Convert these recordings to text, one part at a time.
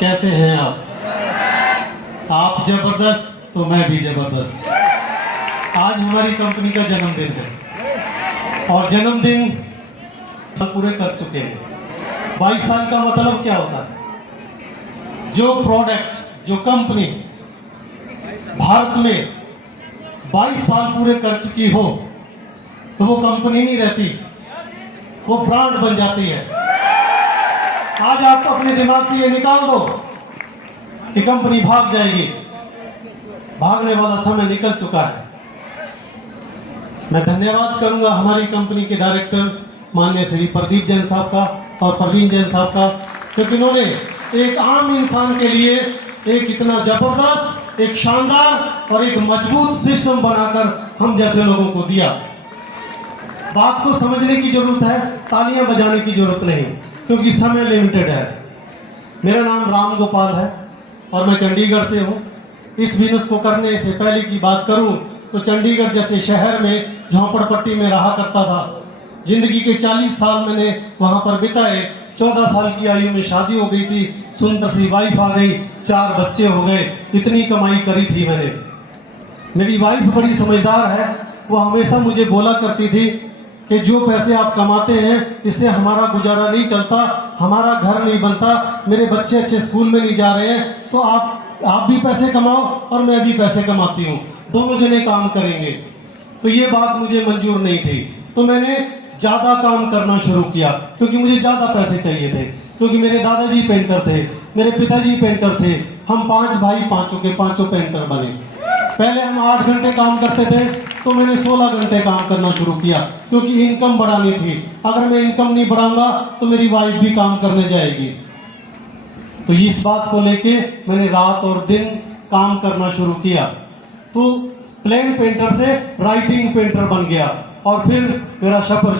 कैसे हैं आप जबरदस्त, तो मैं भी जबरदस्त। आज हमारी कंपनी का जन्मदिन है और जन्मदिन पूरे कर चुके हैं। 22 साल का मतलब क्या होता है? जो प्रोडक्ट, जो कंपनी भारत में 22 साल पूरे कर चुकी हो तो वो कंपनी नहीं रहती, वो ब्रांड बन जाती है। आज आप अपने दिमाग से ये निकाल दो कि कंपनी भाग जाएगी, भागने वाला समय निकल चुका है। मैं धन्यवाद करूंगा हमारी कंपनी के डायरेक्टर माननीय श्री प्रदीप जैन साहब का और प्रवीण जैन साहब का, क्योंकि इन्होंने एक आम इंसान के लिए एक इतना जबरदस्त, एक शानदार और एक मजबूत सिस्टम बनाकर हम जैसे लोगों को दिया। बात को समझने की जरूरत है, तालियां बजाने की जरूरत नहीं, क्योंकि समय लिमिटेड है। मेरा नाम राम गोपाल है और मैं चंडीगढ़ से हूँ। इस बिजनेस को करने से पहले की बात करूँ तो चंडीगढ़ जैसे शहर में झोंपड़पट्टी में रहा करता था। जिंदगी के 40 साल मैंने वहाँ पर बिताए। 14 साल की आयु में शादी हो गई थी, सुंदर सी वाइफ आ गई, 4 बच्चे हो गए। इतनी कमाई करी थी मैंने। मेरी वाइफ बड़ी समझदार है, वो हमेशा मुझे बोला करती थी कि जो पैसे आप कमाते हैं इससे हमारा गुजारा नहीं चलता, हमारा घर नहीं बनता, मेरे बच्चे अच्छे स्कूल में नहीं जा रहे हैं, तो आप भी पैसे कमाओ और मैं भी पैसे कमाती हूँ, दोनों जने काम करेंगे। तो ये बात मुझे मंजूर नहीं थी, तो मैंने ज़्यादा काम करना शुरू किया, क्योंकि मुझे ज़्यादा पैसे चाहिए थे। क्योंकि मेरे दादाजी पेंटर थे, मेरे पिताजी पेंटर थे, हम 5 भाई, पाँचों के पाँचों पेंटर बने। पहले हम 8 घंटे काम करते थे, तो मैंने 16 घंटे काम करना शुरू किया, क्योंकि इनकम बढ़ानी थी। अगर मैं इनकम नहीं बढ़ाऊंगा तो मेरी वाइफ भी काम करने जाएगी। तो इस बात को लेके मैंने रात और दिन काम करना शुरू किया। तो प्लेन पेंटर से राइटिंग पेंटर बन गया और फिर मेरा सफ़र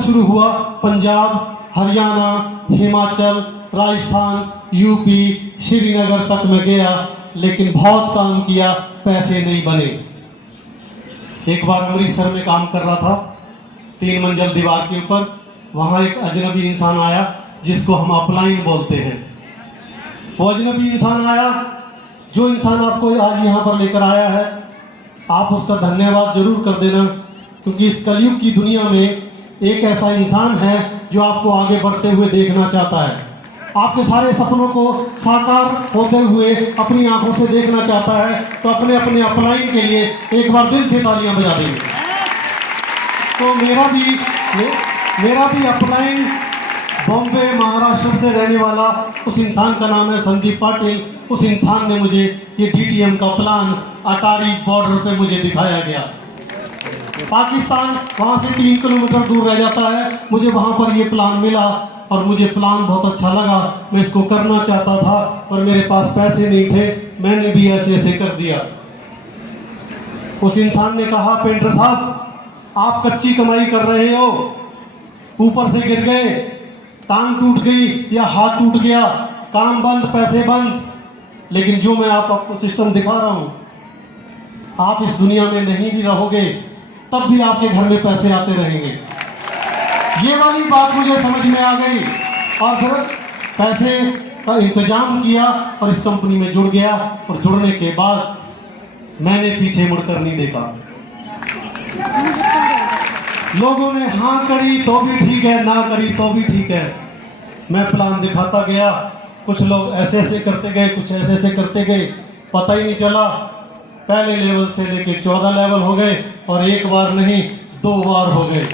शुरू हुआ पंजाब, हरियाणा, हिमाचल, राजस्थान, यूपी, श्रीनगर तक मैं गया, लेकिन बहुत काम किया, पैसे नहीं बने। एक बार अमृतसर में काम कर रहा था, 3 मंजिल दीवार के ऊपर। वहाँ एक अजनबी इंसान आया जिसको हम अपलाइन बोलते हैं। वो अजनबी इंसान आया, जो इंसान आपको आज यहाँ पर लेकर आया है, आप उसका धन्यवाद जरूर कर देना, क्योंकि इस कलयुग की दुनिया में एक ऐसा इंसान है जो आपको आगे बढ़ते हुए देखना चाहता है, आपके सारे सपनों को साकार होते हुए अपनी आंखों से देखना चाहता है। तो अपने अपने अपलाइन के लिए एक बार दिल से तालियां बजा देंगे। तो मेरा भी अपलाइन बॉम्बे, महाराष्ट्र से रहने वाला उस इंसान का नाम है संदीप पाटिल। उस इंसान ने मुझे ये DTM का प्लान अटारी बॉर्डर पे मुझे दिखाया गया। पाकिस्तान वहाँ से 3 किलोमीटर दूर रह जाता है। मुझे वहाँ पर ये प्लान मिला और मुझे प्लान बहुत अच्छा लगा। मैं इसको करना चाहता था और मेरे पास पैसे नहीं थे, मैंने भी ऐसे कर दिया। उस इंसान ने कहा, पेंटर साहब आप कच्ची कमाई कर रहे हो, ऊपर से गिर गए, टांग टूट गई या हाथ टूट गया, काम बंद, पैसे बंद। लेकिन जो मैं आपको सिस्टम दिखा रहा हूँ, आप इस दुनिया में नहीं भी रहोगे तब भी आपके घर में पैसे आते रहेंगे। ये वाली बात मुझे समझ में आ गई और फिर पैसे का इंतजाम किया और इस कंपनी में जुड़ गया। और जुड़ने के बाद मैंने पीछे मुड़कर नहीं देखा। लोगों ने हाँ करी तो भी ठीक है, ना करी तो भी ठीक है। मैं प्लान दिखाता गया, कुछ लोग ऐसे करते गए, कुछ ऐसे करते गए, पता ही नहीं चला। पहले लेवल से लेके 14 लेवल हो गए और एक बार नहीं 2 बार हो गए।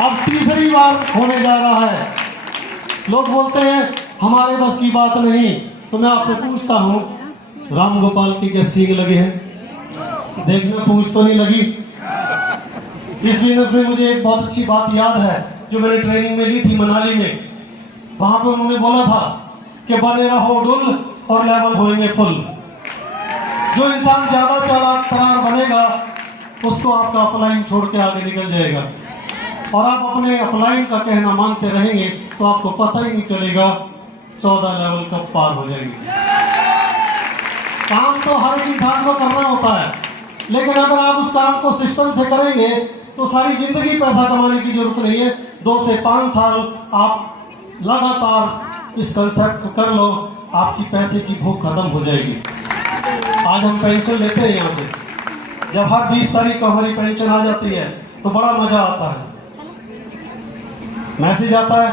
अब तीसरी बार होने जा रहा है। लोग बोलते हैं हमारे बस की बात नहीं। तो मैं आपसे पूछता हूँ, राम गोपाल की क्या सींग लगे हैं? देखना, पूछ तो नहीं लगी। इस बिजनेस में मुझे एक बहुत अच्छी बात याद है, जो मैंने ट्रेनिंग में ली थी मनाली में। वहां पर उन्होंने बोला था कि बने रहो डुल और लेवल होएंगे फुल। जो इंसान ज्यादा चालाक तरार बनेगा उसको आपका अपलाइन छोड़ के आगे निकल जाएगा, और आप अपने अपलाइन का कहना मानते रहेंगे तो आपको पता ही नहीं चलेगा 14 लेवल कब पार हो जाएंगे। काम तो हर एक इंसान को करना होता है, लेकिन अगर आप उस काम को सिस्टम से करेंगे तो सारी जिंदगी पैसा कमाने की जरूरत नहीं है। 2 से 5 साल आप लगातार इस कंसेप्ट को कर लो, आपकी पैसे की भूख खत्म हो जाएगी। आज हम पेंशन लेते हैं यहाँ से, जब हर 20 तारीख को हमारी पेंशन आ जाती है तो बड़ा मजा आता है। मैसेज आता है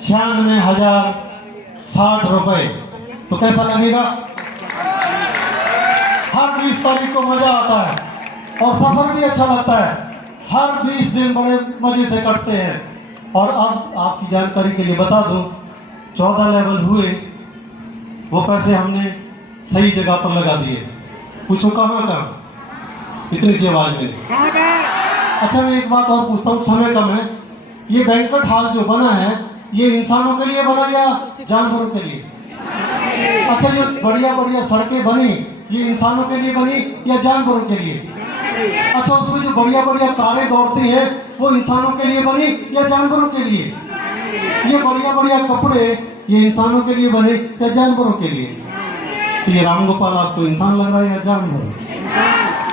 96,060 रुपए, तो कैसा लगेगा? हर 20 तारीख को मजा आता है और सफर भी अच्छा लगता है। हर 20 दिन बड़े मजे से कटते हैं। और अब आपकी जानकारी के लिए बता दूं, 14 लेवल हुए, वो पैसे हमने सही जगह पर लगा दिए। पूछो कहाँ? इतनी सी आवाज में। अच्छा, मैं एक बात और पूछता हूँ, समय कम है, ये बैंक्वेट हॉल जो बना है ये इंसानों के लिए बना या जानवरों के लिए? अच्छा, जो बढ़िया बढ़िया सड़कें बनी ये इंसानों के लिए बनी या जानवरों के लिए? अच्छा, उसमें जो बढ़िया बढ़िया कारें दौड़ती हैं वो इंसानों के लिए बनी या जानवरों के लिए? ये बढ़िया बढ़िया कपड़े ये इंसानों के लिए बने या जानवरों के लिए? तो ये राम गोपाल आपको इंसान लग रहा है या जानवर?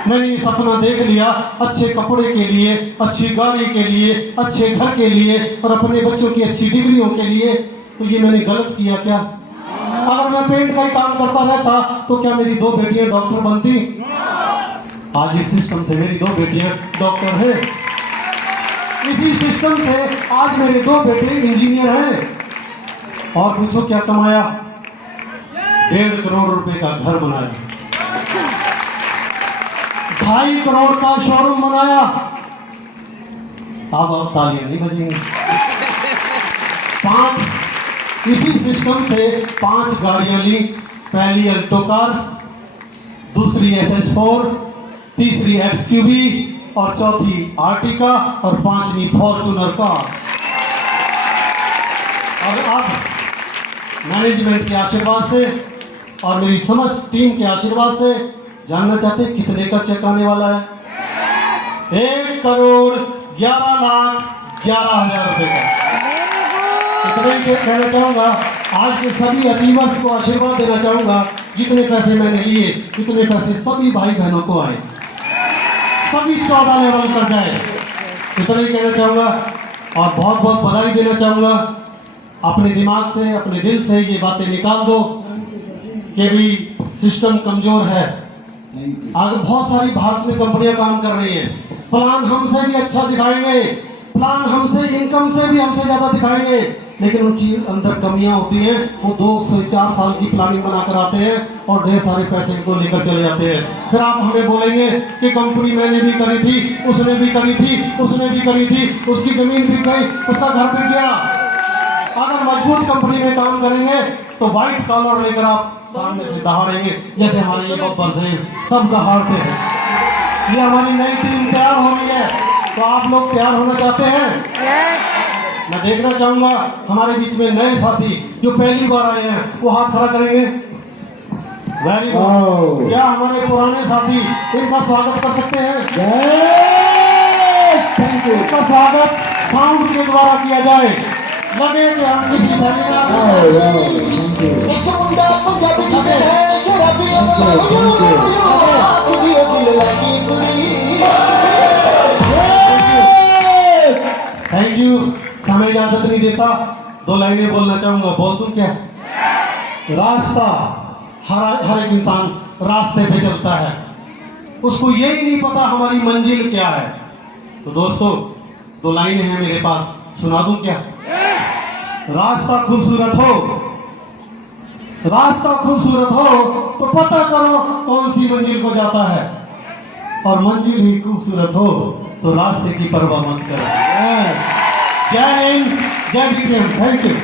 मैंने ये सपना देख लिया अच्छे कपड़े के लिए, अच्छी गाड़ी के लिए, अच्छे घर के लिए और अपने बच्चों की अच्छी डिग्रियों के लिए। तो ये मैंने गलत किया क्या? अगर मैं पेंट का ही काम करता रहता तो क्या मेरी 2 बेटियां डॉक्टर बनती? आज इस सिस्टम से मेरी 2 बेटियां डॉक्टर हैं। इसी सिस्टम से आज मेरे 2 बेटे इंजीनियर हैं। और पूछो क्या कमाया? 1.5 करोड़ रुपए का घर बनाया, 2.5 करोड़ का शोरूम बनाया। अब तालियां नहीं बजेंगी। 5 इसी सिस्टम से 5 गाड़ियां ली। पहली अल्टो कार, दूसरी SS4, तीसरी XQV और चौथी आर्टिका और 5वीं फॉर्च्यूनर कार। और अब मैनेजमेंट के आशीर्वाद से और मेरी समस्त टीम के आशीर्वाद से जानना चाहते हैं कितने का चेक आने वाला है? 1,11,11,000 रुपए का। इतना ही कहना चाहूंगा। आज के सभी अचीवर्स को आशीर्वाद देना चाहूंगा। जितने पैसे मैंने लिए इतने पैसे सभी भाई बहनों को आए, सभी 14 लेवल कर जाए। इतना ही कहना चाहूंगा और बहुत बहुत बधाई देना चाहूंगा। अपने दिमाग से, अपने दिल से ये बातें निकाल दो कि भी सिस्टम कमजोर है। आगे बहुत सारी भारत में कंपनियां काम कर रही हैं, प्लान हमसे भी अच्छा दिखाएंगे, प्लान हमसे इनकम से भी हमसे ज्यादा दिखाएंगे, लेकिन उनकी अंदर कमियां होती हैं। वो 2 से 4 साल की प्लानिंग बनाकर आते हैं और ढेर सारे पैसे को लेकर चले जाते हैं। फिर आप हमें बोलेंगे कि कंपनी मैंने भी करी थी, उसने भी करी थी, उसने भी करी थी, उसकी जमीन बिक गई, उसका घर बिक गया। अगर मजबूत कंपनी में काम करेंगे तो व्हाइट कॉलर लेकर आप सामने से दहाड़ेंगे, जैसे हमारे ये बब्बर से सब दहाड़ते हैं। ये हमारी नई टीम तैयार हो रही है, तो आप लोग तैयार होना चाहते हैं? मैं देखना चाहूंगा हमारे बीच में नए साथी जो पहली बार आए हैं वो हाथ खड़ा करेंगे। Very good. क्या हमारे पुराने साथी इनका स्वागत कर सकते हैं? Thank you. इनका स्वागत साउंड के द्वारा किया जाए। लगे कि हम किसी थैंक यू। समय इजाजत नहीं देता, 2 लाइनें बोलना चाहूंगा। बोल दूं क्या? रास्ता, हर एक इंसान रास्ते पे चलता है, उसको यही नहीं पता हमारी मंजिल क्या है। तो दोस्तों 2 लाइनें हैं मेरे पास, सुना दूं क्या? रास्ता खूबसूरत हो, रास्ता खूबसूरत हो तो पता करो कौन सी मंजिल को जाता है, और मंजिल ही खूबसूरत हो तो रास्ते की परवाह मत करो। जय हिंद, जय BTM। Thank you.